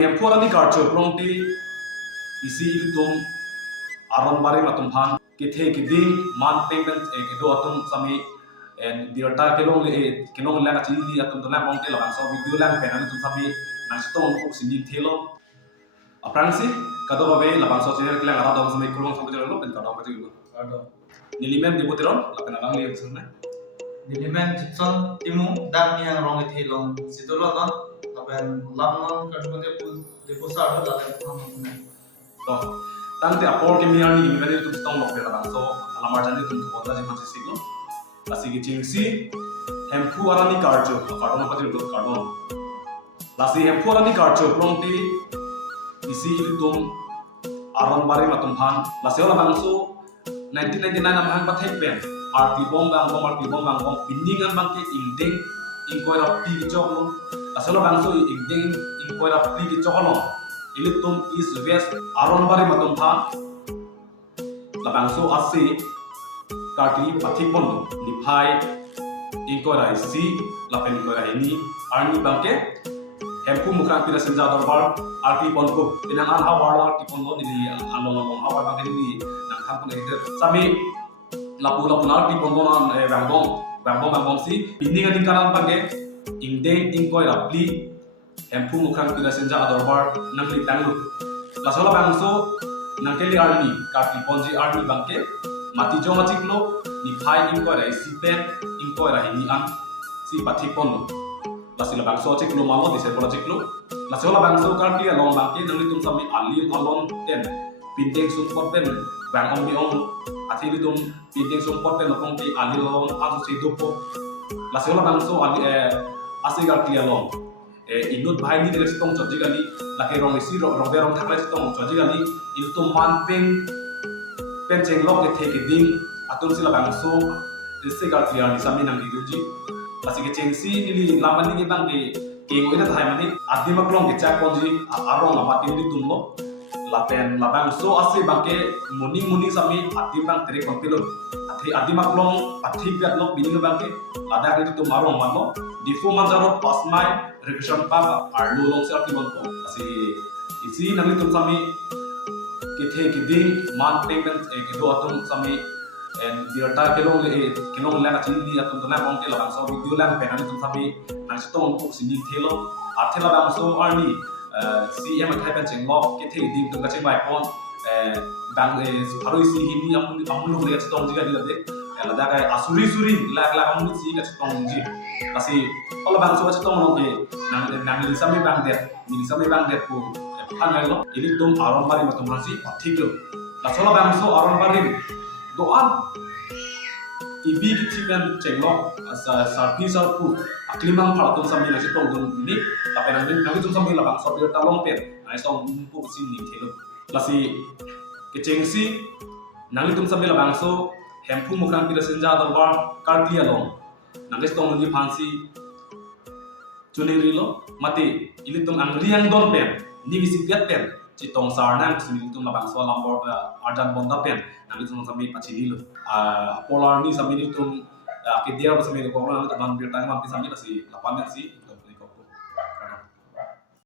Empora ni karcho prongti isi ilutum aron bari matum phan kithe kiding man payment do atum sami and dirta kelong la chi ni atum tona mong te la so video lang pen ani tum sami nang stone ko sini thelo aprangsi kado babe la so channel klang ara dom sami kulong so bejalo pen kado ka jilu ado nilimen deboteron la pen alang li sana Dilimen Gibson timu dan yang rong ithilong situlo don aben lamnon kadbode deposar la phamna to tante apor ke miar ni nilimen tum stong lok pe la so alamar jani tum ko boda jiman siglo lasi ki chingsi hempu arani karjo kardon pa jilu kardon lasi hempu arani karjo prongti isi tum aron bari matum phan lasi ola bangso 1999 amhang pathek pen arti bom bang pindingan bang ke inding ingkoi rapi ki choklo asalo bangso inding ingkoi rapi ki choklo ilitum is west aron bari matum phan la bangso asi kati pathik bon liphai ingkoi rai si la pen ingkoi rai ni arni bang ke hempu mukran pira senja darbar arti bon ko inang an hawala ti bon ni along awar bang ni nang kham ko ne sami lapu narti pondona bangong si pinding ani kanan page indeng ingkoi rapli hempu mukhan pira senja adorbar nangli tanglu lasola bangso nangkeli arni katli ponji arni bangke mati jonga chiklo ni phai ingkoi rai si pen ingkoi rai ni an si pathi pon lasila bangso chiklo malo dise pola chiklo lasola bangso karti along bangke nangli tum sami ali alon ten pindeng sun pen bang om athili tum pinding sumpot te lokong ti alilon asu sidupo lasiola bangso ali asigar klialon inut bhai ni direct tong choji gali lake rong isi rong berong thakle tong choji gali iltum man pen cheng lok ke theke ding atum sila bangso isigar kliar ni sami nang diuji lasi ke chengsi ni lamani ni bang ke ngoida thai mani adimak long ke chak ponji arong ama tin ni tumlo lapen labang so asi bangke muning sami ati bang tere kompilo athi adi maklong athi piat lok bini bangke lada ke tu marong mano difo manjaro pasmai revision pa arlo long se ati bonko asi isi nami tum sami kithe kiding man payment ke do atum sami and dirta kelong la chi ni atum tona mong te labang so video lang pen ani tum sami nang stone ko sini thelo athela bang so arni CM khai pen cheng lok ke thei dim tung ka cheng bai pon bang paroi si hini amun lu le chong ji ga ni de la da kai asuri la amun si ka chong ji kasi pala bang so chong no ke nang ni sami bang de ko phan ngai lo ili tum aron bari ma tum rasi thik lo la sola bang so aron bari doan ibi ki chipen cheng lok sarpi sarpu aklimang pharatum sami na chong dum ni tapi nang tum sami la bang so ta long pen ai song pu sin ni thelo lasi ke chengsi nang tum sami la bang so hempu mukran pira senja darbar kartia long nang stong ni phansi chuneri lo mati ilitum angliang don pen ni visipiat pen chitong sarnang sini tum la bang so lambor arjan bonda pen nang tum sami pachini lo polar ni sami tum ke dia sami ko nang tum bir tang sami lasi lapan si